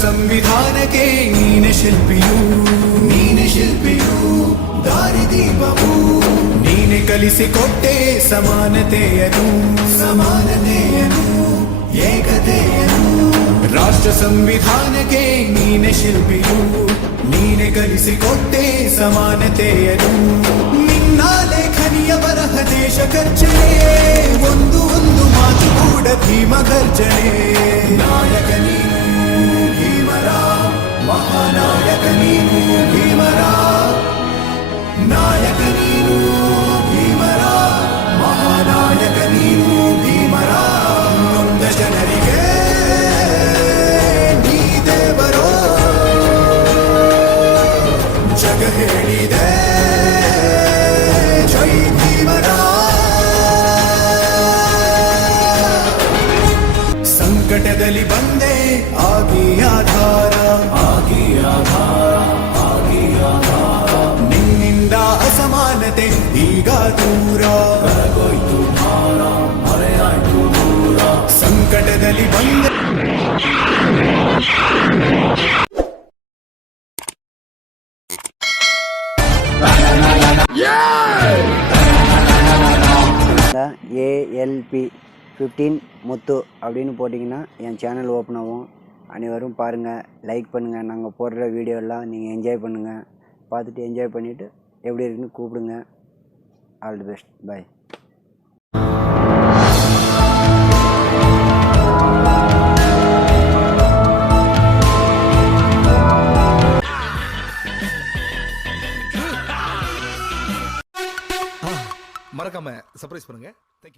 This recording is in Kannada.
ಸಂವಿಧಾನಕ್ಕೆ ನೀನೆ ಶಿಲ್ಪಿಯು ದಾರಿದೀಪವು ನೀನೆ ಕಲಿಸಿಕೊಟ್ಟೆ ಸಮಾನತೆಯನು ಏಕತೆಯನು ರಾಷ್ಟ್ರ ಸಂವಿಧಾನಕ್ಕೆ ನೀನೆ ಶಿಲ್ಪಿಯು ನೀನೆ ಕಲಿಸಿಕೊಟ್ಟೆ ಸಮಾನತೆಯನು ನಿನ್ನ ಲೇಖನಿಯ ಬರಹ ದೇಶ ಖರ್ಚನೆ ಒಂದು ಮಾತು ಕೂಡ ಭೀಮ ಗರ್ಜನೆ ನಾಯಕ ನೀನು ಭೀಮರ ಮಹಾನಾಯಕ ನೀನು ಭೀಮರ ನಾಯಕ ನೀನು ಭೀಮರ ಮಹಾನಾಯಕ ನೀನು ಭೀಮರ ನೊಂದ ಜನರಿಗೆ ನೀ ದೇವರೋ ಜಗ ಹೇಳಿದೆ ಜೈ ಭೀಮರ ಸಂಕಟದಲ್ಲಿ ಬಂದೆ ಆಗಿ ಆಧಾರ ನಿನ್ನಿಂದ ಅಸಮಾನತೆ ಈಗ ದೂರ ಸಂಕಟದಲ್ಲಿ ಬಂದೆ ALP 15 முத்து அப்படின்னு போட்டிங்கன்னா என் சேனல் ஓப்பன் ஆகும். அனைவரும் பாருங்கள், லைக் பண்ணுங்கள். நாங்கள் போடுற வீடியோலாம் நீங்கள் என்ஜாய் பண்ணுங்கள். பார்த்துட்டு என்ஜாய் பண்ணிவிட்டு எப்படி இருக்குன்னு கூப்பிடுங்க. ஆல் தி பெஸ்ட், பாய். மறக்காம சர்ப்ரைஸ் பண்ணுங்க. தேங்க்யூ.